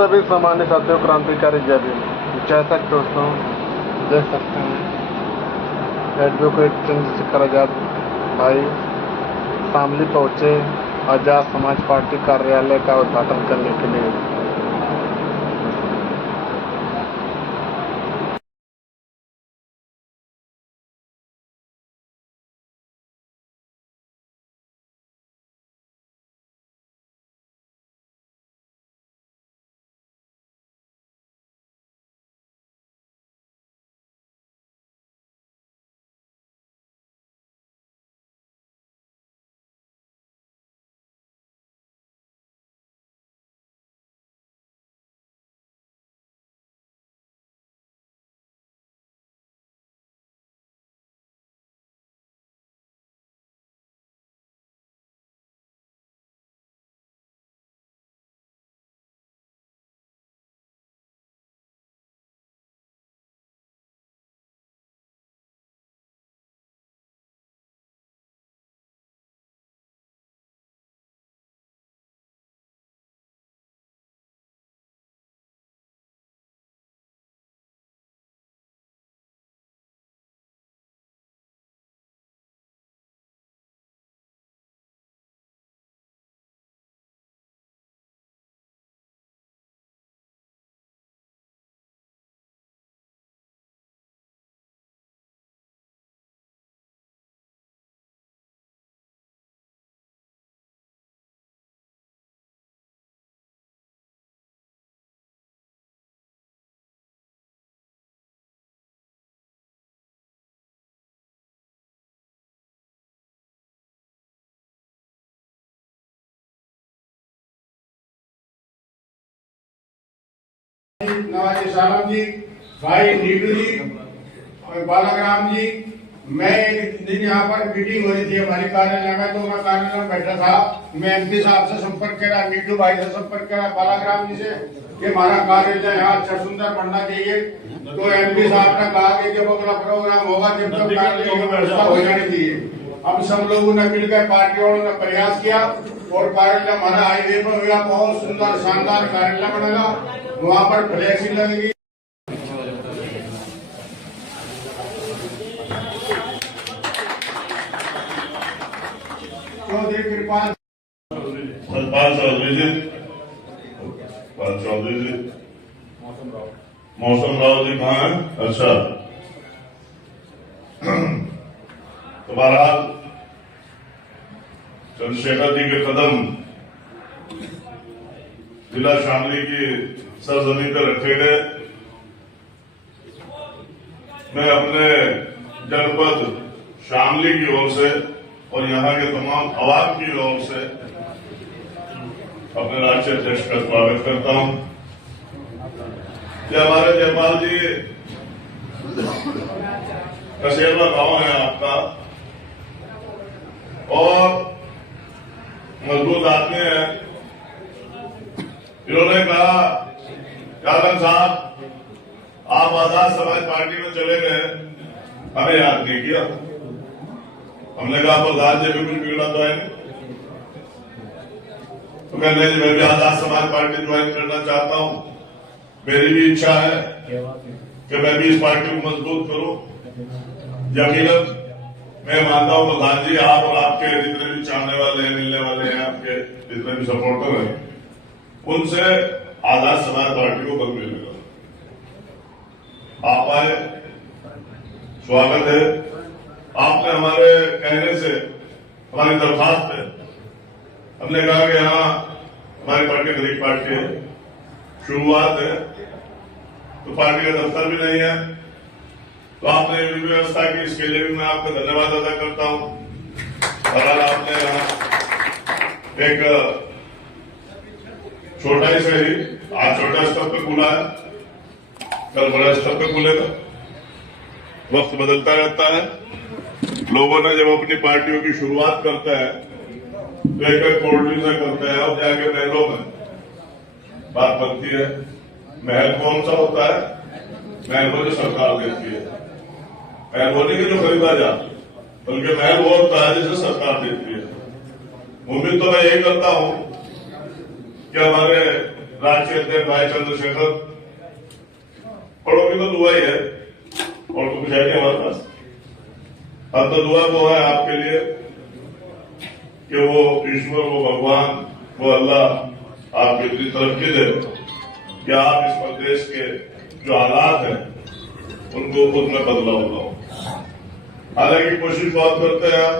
सभी सामान्य साथियों, क्रांतिकारी जय भीम। जैसा कि दोस्तों देख सकते हैं, एडवोकेट चंद्रशेखर आजाद भाई शामली पहुंचे आजाद समाज पार्टी कार्यालय का उद्घाटन करने के लिए। नवाजी सालम जी, भाई नीटू जी और बालाग्राम जी, मैं एक दिन यहाँ पर मीटिंग हो रही थी हमारी कार्यालय में, तो मैं कार्यालय में बैठा था। मैं एमपी साहब से संपर्क करा, नीटू भाई से संपर्क करा, बालाग्राम जी से कि हमारा कार्यालय यहाँ अच्छा सुंदर बनना चाहिए। तो एमपी साहब ने कहा कि जब अगला प्रोग्राम होगा जब तक कार्यालय की व्यवस्था हो जानी चाहिए। हम सब लोगों ने मिलकर पार्टी वालों ने प्रयास किया और कार्यालय हमारा हाईवे पर हुआ, बहुत सुंदर शानदार कार्यालय बनेगा। वहाँ पर फ्लैक्सी लगेगी। चौधरी कृपाल चौधरी जी, मौसम राव जी कहाँ है? अच्छा, तो बहरहाल चंद्रशेखर जी के कदम जिला शामली की सरजमीन पर रखे गए। मैं अपने जनपद शामली की ओर से और यहाँ के तमाम आवाम की ओर से अपने राज्य अध्यक्ष का स्वागत करता हूं। ये हमारे जयपाल जी कसेरवा गांव है आपका, और मजबूत आदमी है। इन्होंने कहा यादव साहब आप आजाद समाज पार्टी में चले गए, हमें याद नहीं किया। हमने कहा प्रधान जी भी कुछ बिगड़ा तो है नहीं। तो कहने मैं भी आजाद समाज पार्टी ज्वाइन करना चाहता हूं, मेरी भी इच्छा है कि मैं भी इस पार्टी को मजबूत करूं। यकीनन मैं मानता हूं प्रधान जी आप और आपके जितने भी चाहने वाले हैं, मिलने वाले हैं, आपके जितने भी सपोर्टर हैं, उनसे आजाद समाज पार्टी को बल मिलेगा। आप आए, स्वागत है। आपने हमारे कहने से, हमारी दरखास्त है, हमने कहा कि यहाँ हमारी पार्टी गरीब पार्टी है, शुरुआत है, तो पार्टी का दफ्तर भी नहीं है, तो आपने ये भी व्यवस्था की, इसके लिए भी मैं आपका धन्यवाद अदा करता हूं। बहरहाल आपने यहाँ एक छोटा ही सही, आज छोटा स्तर पर खुला है, कल बड़ा स्तर पर खुलेगा। वक्त बदलता रहता है। लोगों ने जब अपनी पार्टियों की शुरुआत करते हैं तो एक कोल्ड से करते हैं, और जाके महलों में बात बनती है। महल कौन सा होता है? महल को जो सरकार देती है। महल होने के जो खरीदा जाता, बल्कि महल वो होता है जिसे सरकार देती है। उम्मीद तो मैं यही करता हूं कि हमारे राष्ट्रीय अध्यक्ष भाई चंद्रशेखर, पढ़ोगे तो दुआ ही है और तो कुछ है नहीं हमारे पास। अब तो दुआ वो है आपके लिए कि वो ईश्वर, वो भगवान, वो अल्लाह आपकी इतनी तरक्की दे कि आप इस प्रदेश के जो हालात हैं उनको उसमें बदलाव लाओ। हालांकि कोशिश बहुत करते हैं आप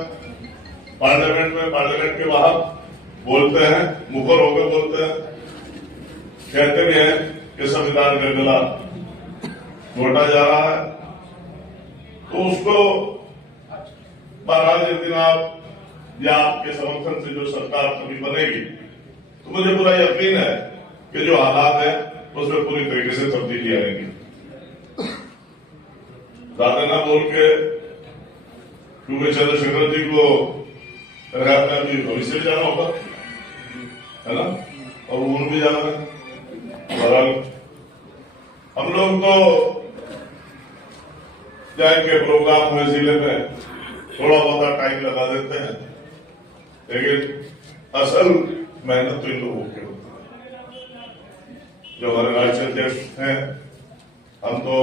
पार्लियामेंट में, पार्लियामेंट के बाहर बोलते हैं, मुखर होकर बोलते हैं, कहते भी हैं कि संविधान का गला घोटा जा रहा है। तो उसको बहरहाल जिस दिन आप या आपके समर्थन से जो सरकार कभी बनेगी तो मुझे पूरा यकीन है कि जो हालात है उसमें पूरी तरीके से तब्दीली आएगी। ज्यादा ना बोल के, क्योंकि चंद्रशेखर जी को अपने अभी भविष्य में जाना होगा, है ना, और उन भी जाना है। बहरहाल हम लोग तो जाएंगे प्रोग्राम हुए जिले में, थोड़ा बहुत टाइम लगा देते हैं, लेकिन असल मेहनत तो इन लोगों की होती है। जो हमारे राष्ट्रीय अध्यक्ष हैं, हम तो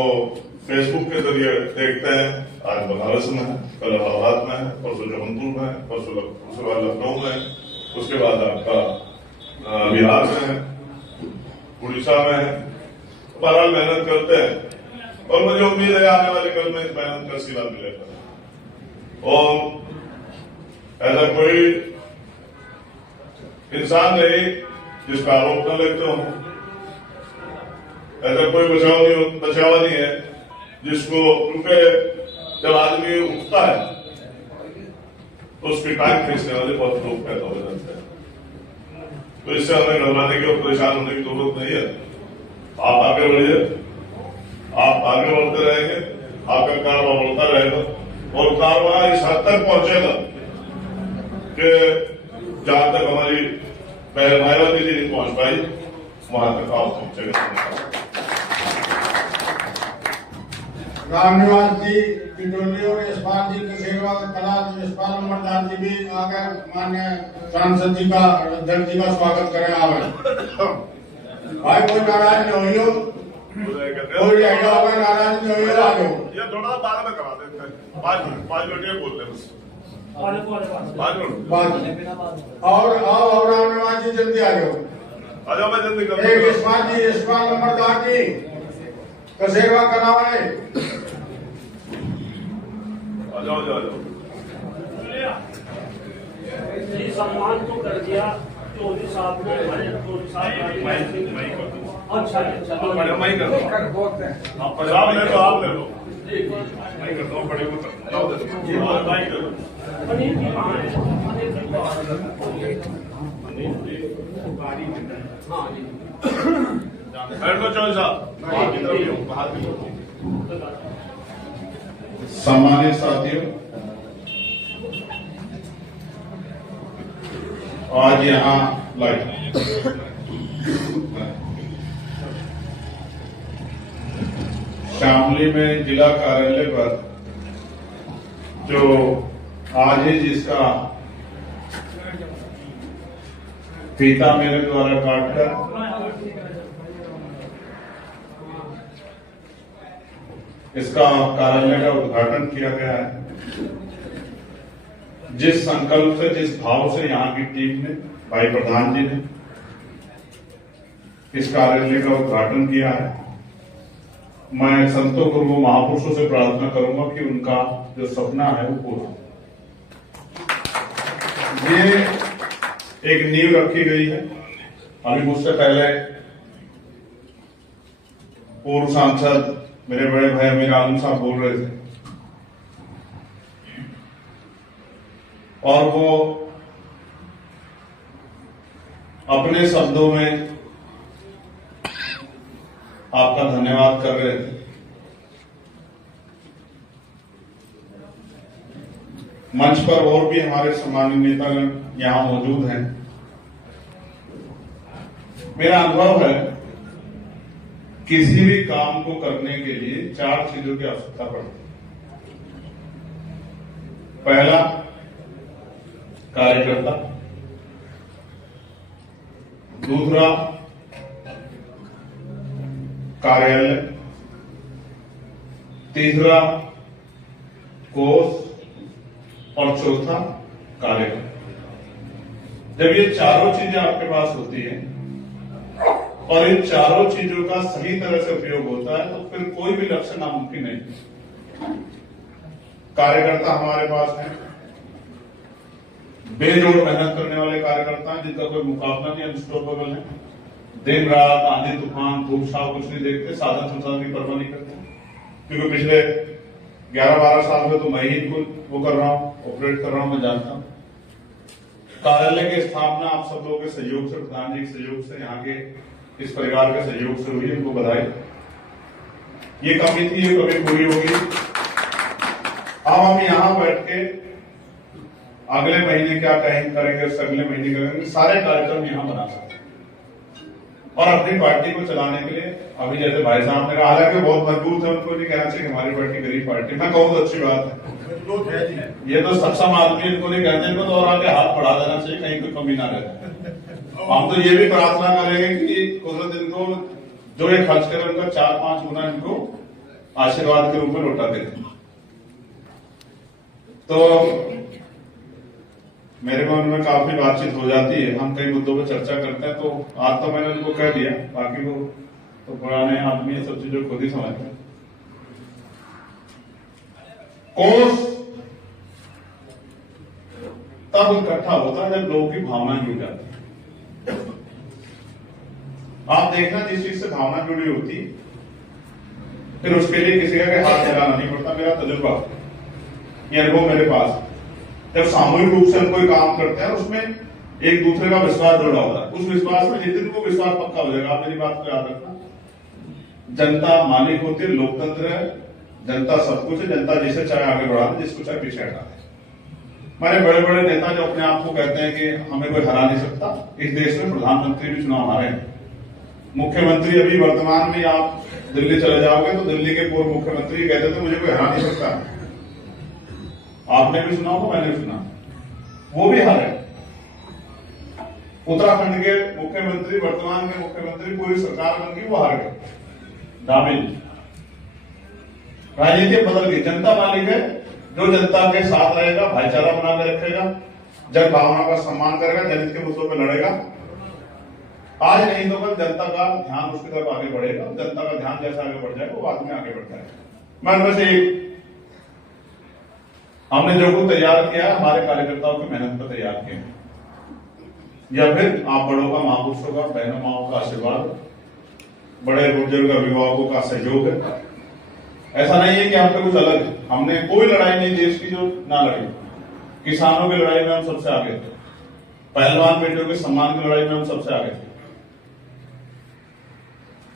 फेसबुक के जरिए देखते हैं, आज बनारस में है, कल इलाहाबाद में है, परसों जौनपुर में है, परसों उसके बाद लखनऊ में है, उसके बाद आपका बिहार में है, उड़ीसा में है। बहरहाल मेहनत करते हैं और मुझे उम्मीद है आने वाले कल में इस मेहनत का सिला मिलेगा। और ऐसा कोई इंसान नहीं जिसका आरोप न लगते हो, ऐसा कोई बचावा नहीं है जिसको, क्योंकि जब आदमी उठता है तो उसकी टाइम खींचने वाले बहुत लोग पैदा हो जाते हैं। तो इससे हमें घबराने की और परेशान होने की जरूरत नहीं है। आप आगे बढ़िए, आप आगे बढ़ते रहेंगे, आपका कारवा बढ़ता रहेगा और कारवा इस हद तक पहुंचेगा कि जहां तक हमारी बहन मायावती जी नहीं पहुंच पाई वहां तक आप पहुंचेगा। रामनिवास जी, पिटोली और यशपाल जी की सेवा कला, यशपाल अमरदास जी भी आकर मान्य सांसद जी का, अध्यक्ष जी का स्वागत करें। आवे भाई, कोई नाराज नहीं हो, कोई ऐसा होगा नाराज नहीं हो, आ जाओ। ये थोड़ा बाद में करा देते हैं, 5 मिनट ये बोलते हैं बस, 5 मिनट। और आओ रामनिवास जी, जल्दी आ जाओ, आ जाओ, मैं जल्दी कर यशपाल जी, यशपाल अमरदास जी का सेवा करावे। आ जाओ, जाओ, जाओ। सम्मान तो कर दिया चौधरी साहब ने, चौधरी साहब। अच्छा, मैं ही करता हूँ, आप ले लो, आप ले लो, मैं करता हूँ, बड़े को पनीर की कहाँ है? हाँ जी, बैठ लो चौधरी साहब। सम्मानित साथियों, आज यहाँ शामली में जिला कार्यालय पर जो आज ही जिसका फीता मेरे द्वारा काटकर इसका कार्यालय का उद्घाटन किया गया है, जिस संकल्प से, जिस भाव से यहाँ की टीम ने, भाई प्रधान जी ने इस कार्यालय का उद्घाटन किया है, मैं संतों गुरु महापुरुषों से प्रार्थना करूंगा कि उनका जो सपना है वो पूरा। ये एक नींव रखी गई है। अभी मुझसे पहले पूर्व सांसद मेरे बड़े भाई अमीर आलम साहब बोल रहे थे और वो अपने शब्दों में आपका धन्यवाद कर रहे थे। मंच पर और भी हमारे सम्मानित नेतागण यहां मौजूद हैं। मेरा अनुभव है, किसी भी काम को करने के लिए 4 चीजों की आवश्यकता पड़ती है। पहला, कार्यकर्ता, दूसरा कार्यालय, तीसरा कोष और चौथा कार्यक्रम। जब ये चारों चीजें आपके पास होती है और इन चारों चीजों का सही तरह से उपयोग होता है तो फिर कोई भी लक्ष्य नामुमकिन नहीं। कार्यकर्ता हमारे पास हैं, बेजोड़ मेहनत करने वाले कार्यकर्ता हैं जिनका कोई मुकाबला नहीं, अनस्टॉपेबल है। दिन रात आंधी तूफान धूप छाव कुछ नहीं देखते, साधन संसाधन की परवाह नहीं करते। क्योंकि पिछले 11-12 साल में तो मैं ही इनको वो कर रहा हूं, ऑपरेट कर रहा हूं, मैं जानता हूं। कार्यालय की स्थापना आप सब लोगों के सहयोग से, प्रधान जी के सहयोग से, यहाँ के इस परिवार के सहयोग से हुई, उनको बधाई। ये कमी थी, ये कमी पूरी होगी। अब हम यहाँ बैठ के अगले महीने क्या करेंगे, उससे अगले महीने करेंगे, सारे कार्यक्रम यहाँ बना सकते हैं और अपनी पार्टी को चलाने के लिए। अभी जैसे भाई साहब ने कहा, हालांकि बहुत मजबूत है, उनको नहीं कहना चाहिए कि हमारी पार्टी गरीब पार्टी, मैं कहूँ तो अच्छी बात है। ये तो सक्षम आदमी, इनको नहीं कहते, इनको तो और आगे हाथ बढ़ा देना चाहिए, कहीं कोई कमी ना रहे। हम तो ये भी प्रार्थना करेंगे कि कुदरत इनको जो ये खर्च करे उनका 4-5 गुना इनको आशीर्वाद के रूप में लौटा देते। तो मेरे मन में काफी बातचीत हो जाती है, हम कई मुद्दों पर चर्चा करते हैं, तो आज तो मैंने उनको कह दिया, बाकी वो तो पुराने आदमी सब चीजों खुद ही समझते हैं। कोष तब इकट्ठा होता है जब लोगों की भावना जुड़ जाती है। आप देखना, जिस चीज से भावना जुड़ी होती फिर उसके लिए किसी का हाथ फैलाना नहीं पड़ता। मेरा तजुर्बा, ये अनुभव मेरे पास, जब सामूहिक रूप से हम कोई काम करते हैं उसमें एक दूसरे का विश्वास जुड़ा होता है। उस विश्वास में जिस दिन को विश्वास पक्का हो जाएगा, आप मेरी बात को याद रखना, जनता मालिक होती है, लोकतंत्र है, जनता सब कुछ है, जनता जिसे चाहे आगे बढ़ा दे, जिसको चाहे पीछे हटा दे। मैंने बड़े बड़े नेता जो अपने आप को कहते हैं कि हमें कोई हरा नहीं सकता, इस देश में प्रधानमंत्री भी चुनाव हारे हैं, मुख्यमंत्री अभी वर्तमान में आप दिल्ली चले जाओगे तो दिल्ली के पूर्व मुख्यमंत्री कहते थे मुझे कोई हरा नहीं सकता। आपने भी सुना होगा, मैंने भी सुना, वो भी हारे। उत्तराखंड के मुख्यमंत्री, वर्तमान के मुख्यमंत्री, पूरी सरकार बन गई, वो हार गए। दामिल राजनीति बदल गई, जनता मालिक है, जो जनता के साथ रहेगा, भाईचारा बना के रखेगा, जन भावना का सम्मान करेगा, जनहित के मुद्दों पर लड़ेगा, आज नहीं तो कल जनता का ध्यान उसकी तरफ आगे बढ़ेगा। जनता का ध्यान जैसा आगे बढ़ जाएगा वो आदमी आगे बढ़ता है। मैं उनमें से एक, हमने जो कुछ तैयार किया है हमारे कार्यकर्ताओं की मेहनत पर तैयार किया है, या फिर आप बड़ों का, महापुरुषों का, बहनों माओं का आशीर्वाद, बड़े बुजुर्ग अभिभावकों का सहयोग है। ऐसा नहीं है कि हम पे कुछ अलग है, हमने कोई लड़ाई नहीं देश की जो ना लड़ी। किसानों की लड़ाई में हम सबसे आगे थे, पहलवान बेटियों के सम्मान की लड़ाई में हम सबसे आगे थे,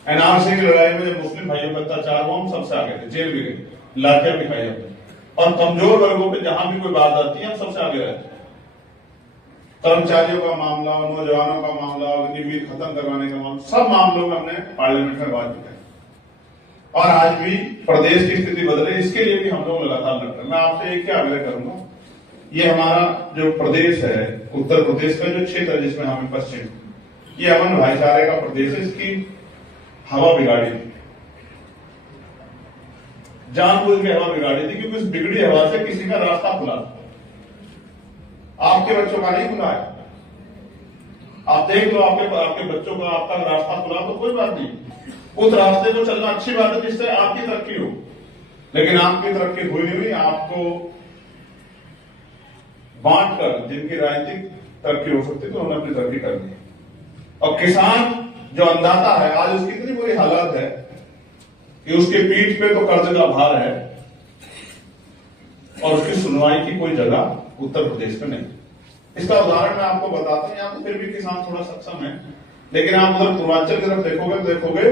एनआरसी की लड़ाई में जब मुस्लिम भाइयों पर अत्याचार हुआ हम सबसे आगे थे, जेल भी गए, लाठियां भी खाई हमने, और कमजोर वर्गों पे जहां भी कोई बात आती है हम सबसे आगे रहते हैं। कर्मचारियों का मामला, नौजवानों का मामला, उनकी उम्मीद खत्म करवाने का मामला, सब मामलों में हमने पार्लियामेंट में बात की है। और आज भी प्रदेश की स्थिति बदले, इसके लिए भी हम लोग लगातार लड़ रहे हैं। मैं आपसे एक क्या आग्रह करूंगा, ये हमारा जो प्रदेश है, उत्तर प्रदेश का जो क्षेत्र है जिसमें हमें पश्चिम, ये अमन भाईचारे का प्रदेश है, इसकी हवा बिगाड़ी थी, जानबूझ के हवा बिगाड़ी थी, क्योंकि उस बिगड़ी हवा से किसी का रास्ता खुला, आपके बच्चों का नहीं खुला है। आप देख लो, आपके बच्चों का, आपका रास्ता खुला तो कोई बात नहीं, उस रास्ते को चलना अच्छी बात है जिससे आपकी तरक्की हो, लेकिन आपकी तरक्की हुई नहीं हुई, आपको बांटकर जिनकी राजनीतिक तरक्की हो सकती तो उन्होंने अपनी तरक्की कर दी। और किसान जो अन्नदाता है, आज उसकी इतनी बुरी हालत है कि उसके पीठ पे तो कर्ज का भार है और उसकी सुनवाई की कोई जगह उत्तर प्रदेश में नहीं। इसका उदाहरण मैं आपको बताता हूं, यहाँ तो फिर भी किसान थोड़ा सक्षम है, लेकिन आप उधर पूर्वांचल की तरफ देखोगे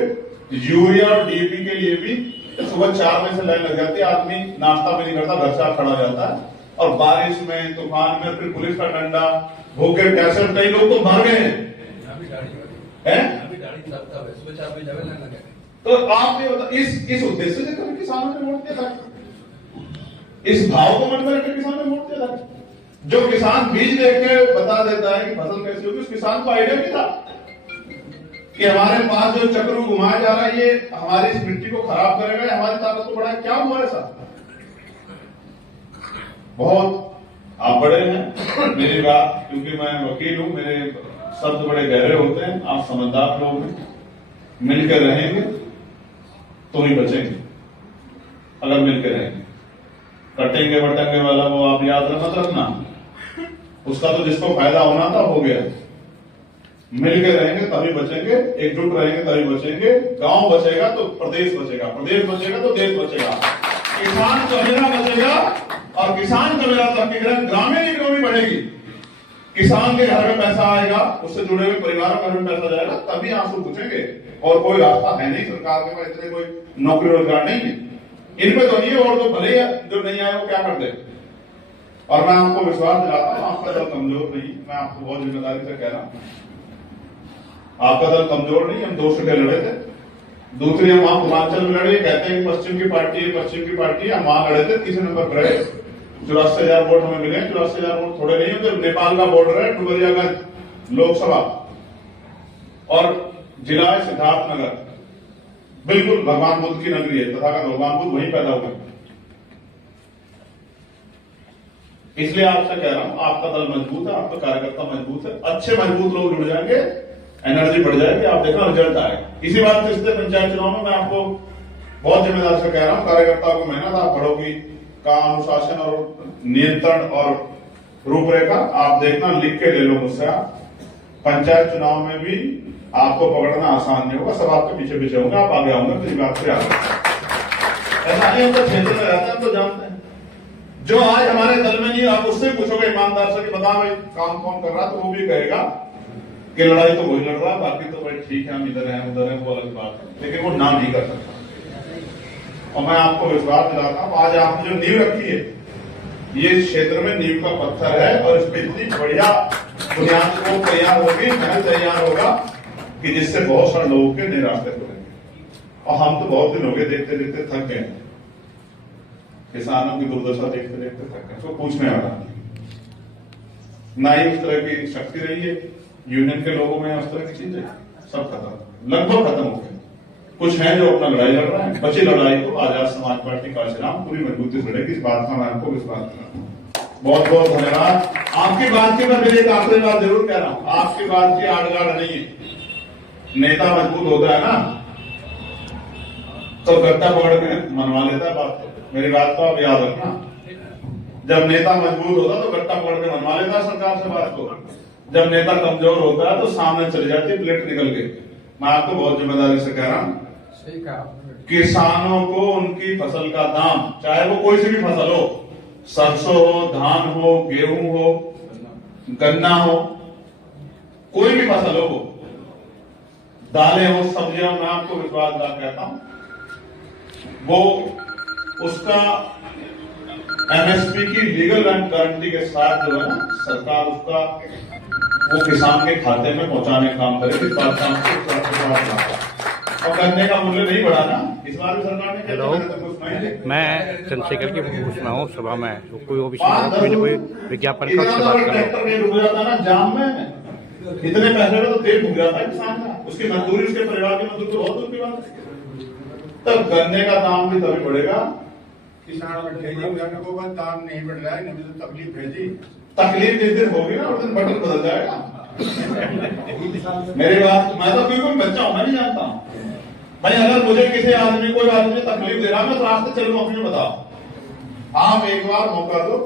यूरिया और डीएपी के लिए भी सुबह 4 बजे से लाइन लग जाती है, आदमी नाश्ता भी नहीं करता, घर से खड़ा हो जाता है, और बारिश में, तूफान में, फिर पुलिस का डंडा, भूखे प्यासे, कई लोग तो मर गए हैं। तो आप ये बता, इस उद्देश्य से कभी किसानों ने वोट दिया था, इस भाव को मन में रखकर किसानों ने वोट दिया था। जो किसान बीज देख के बता देता है कि फसल कैसी होगी, उस किसान को आइडिया भी था कि हमारे पास जो चक्रू घुमाया जा रहा है ये हमारी इस मिट्टी को खराब करेगा, हमारी ताकत को बढ़ाएगा। क्या हुआ ऐसा? बहुत आप बड़े हैं, मेरी बात, क्योंकि मैं वकील हूं, मेरे शब्द बड़े गहरे होते हैं, आप समझदार लोग हैं, मिलकर रहेंगे तो ही बचेंगे। अगर मिलकर रहेंगे, कटेंगे बटेंगे वाला वो आप याद मत रखना, उसका तो जिसको फायदा होना था हो गया। मिलकर रहेंगे तभी बचेंगे, एकजुट रहेंगे तभी बचेंगे। गांव बचेगा तो प्रदेश बचेगा, प्रदेश बचेगा तो देश बचेगा, किसान का मेरा बचेगा और किसान का मेरा तरक्की करेगा, ग्रामीण इकोनॉमी बढ़ेगी, किसान के घर में पैसा आएगा, उससे जुड़े हुए परिवारों के घर में पैसा जाएगा, तभी आंसू पूछेंगे। और कोई रास्ता है नहीं सरकार के पास, इतने कोई नौकरी रोजगार नहीं है इनमें तो नहीं है, और तो भले जो नहीं आए वो क्या कर दे। और मैं आपको विश्वास दिलाता हूं, आपका दल कमजोर नहीं, मैं आपको बहुत जिम्मेदारी से कह रहा हूं, आपका दल कमजोर नहीं। हम 2 सीटें लड़े थे, दूसरी हम वहां पूर्वांचल में लड़े, कहते हैं पश्चिम की पार्टी है, पश्चिम की पार्टी है, हम वहां लड़े थे, तीसरे नंबर पर रहे। 84,000 वोट हमें मिले, 84,000 वोट थोड़े नहीं होते। नेपाल का बॉर्डर है, डुमरियागंज लोकसभा और जिला है सिद्धार्थनगर, बिल्कुल भगवान बुद्ध की नगरी है, तथागत भगवान बुद्ध वहीं पैदा हुए। इसलिए आपसे कह रहा हूं, आपका दल मजबूत है, आपका कार्यकर्ता मजबूत है, अच्छे मजबूत लोग जुड़ जाएंगे, एनर्जी बढ़ जाएगी, आप देखना रिजल्ट आएगा। इसी बात से इससे पंचायत चुनाव में मैं आपको बहुत जिम्मेदारी से कह रहा हूं, कार्यकर्ताओं को मेहनत, आप बढ़ोगी का अनुशासन और नियंत्रण और रूपरेखा आप देखना, लिख के ले लो मुझसे। आप पंचायत चुनाव में भी आपको पकड़ना आसान नहीं होगा, सब आपके पीछे पीछे होंगे, आप आगे आऊंगे, मेरी बात से आगे। ऐसा नहीं, हम तो क्षेत्र में रहते हैं, हम तो जानते हैं। जो आज हमारे दल में नहीं, आप उससे पूछोगे ईमानदार से कि बता भाई काम कौन कर रहा, तो वो भी कहेगा कि लड़ाई तो वही लड़ रहा, बाकी तो भाई ठीक है, हम इधर हैं उधर हैं, वो अलग बात है, लेकिन वो ना नहीं कर सकता। और मैं आपको विश्वास दिलाता हूं, आज आपने जो नींव रखी है, ये इस क्षेत्र में नींव का पत्थर है, और इस पर इतनी बढ़िया बुनियाद को तैयार होगी, महल तैयार होगा कि जिससे बहुत सारे लोगों के नए रास्ते खुलेंगे। और हम तो बहुत दिन हो गए देखते देखते थक गए, किसानों की दुर्दशा देखते देखते थक गए, तो पूछने वाला ना ही उस तरह की शक्ति रही है यूनियन के लोगों में, उस तरह की चीजें सब खत्म, लगभग खत्म हो गए। कुछ हैं जो अपना लड़ाई लड़ रहे हैं, बची लड़ाई को आजाद समाज पार्टी का चुनाव पूरी मजबूती से लड़ेगी, इस बात का मैं आपको विश्वास दिलाता हूं। बहुत बहुत धन्यवाद। आपकी बात की मैं मेरी एक आखिरी बात जरूर कह रहा हूं, आपकी बात की आड़गाड़ नहीं है। नेता मजबूत होता है ना तो गट्टा पकड़ के मनवा लेता है बात को, मेरी बात को आप याद रखना। जब नेता मजबूत होता तो गट्टा पकड़ के मनवा लेता सरकार से बात को, जब नेता कमजोर होता है तो सामने चली जाती है प्लेट निकल के। मैं आपको बहुत जिम्मेदारी से कह रहा हूं, किसानों को उनकी फसल का दाम, चाहे वो कोई सी भी फसल हो, सरसों हो, धान हो, गेहूं हो, गन्ना हो, कोई भी फसल हो, दालें हो, सब्जियां, मैं आपको विश्वास दिला कहता हूं, वो उसका एमएसपी की लीगल गारंटी के साथ जो है ना, सरकार उसका वो किसान के खाते में पहुंचाने का काम करेगी। इस बात का और गन्ने का मूल्य नहीं बढ़ा ना, इस बार भी सरकार ने। हेलो, मैं चंद्रशेखर की पूछ रहा हूँ सभा में, तो कोई कोई विज्ञापन का उससे बात कर रहा हूँ। डूब जाता ना जाम में, इतने पैसे में तो तेल डूब जाता है किसान का, उसकी मजदूरी, उसके परिवार की मजदूरी तो बहुत दूर की बात है। तब गन्ने का दाम भी तभी बढ़ेगा। किसानों को बस दाम नहीं बढ़ रहा है, नहीं तो तकलीफ भेजी, तकलीफ जिस दिन होगी ना उस दिन बटन बदल जाएगा। मेरी बात, मैं तो बिल्कुल बच्चा हूं, मैं नहीं जानता हूं भाई। अगर मुझे किसी आदमी, कोई आदमी तकलीफ दे रहा, मैं तो रास्ते चलूंगा, मुझे बताओ। आप एक बार मौका दो,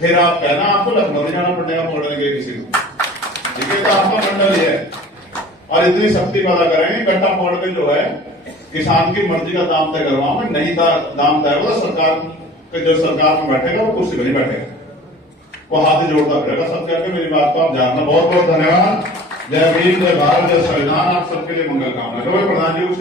फिर आप कहना आपको लखनऊ नहीं जाना पड़ेगा पकड़ने के किसी को, ठीक है? तो आपका मंडल है और इतनी शक्ति पैदा करेंगे, गट्टा पकड़ के जो है किसान की मर्जी का दाम तय करवाओगे। नहीं दाम तय होगा सरकार के, जो सरकार में बैठेगा वो कुर्सी पर नहीं बैठेगा, वो हाथ जोड़ता फिरेगा सबके आगे। मेरी बात को आप जानना। बहुत बहुत धन्यवाद। जय भीम, जय भारत, जय संविधान। आप सबके लिए मंगल कामना। जो प्रधान जी कुछ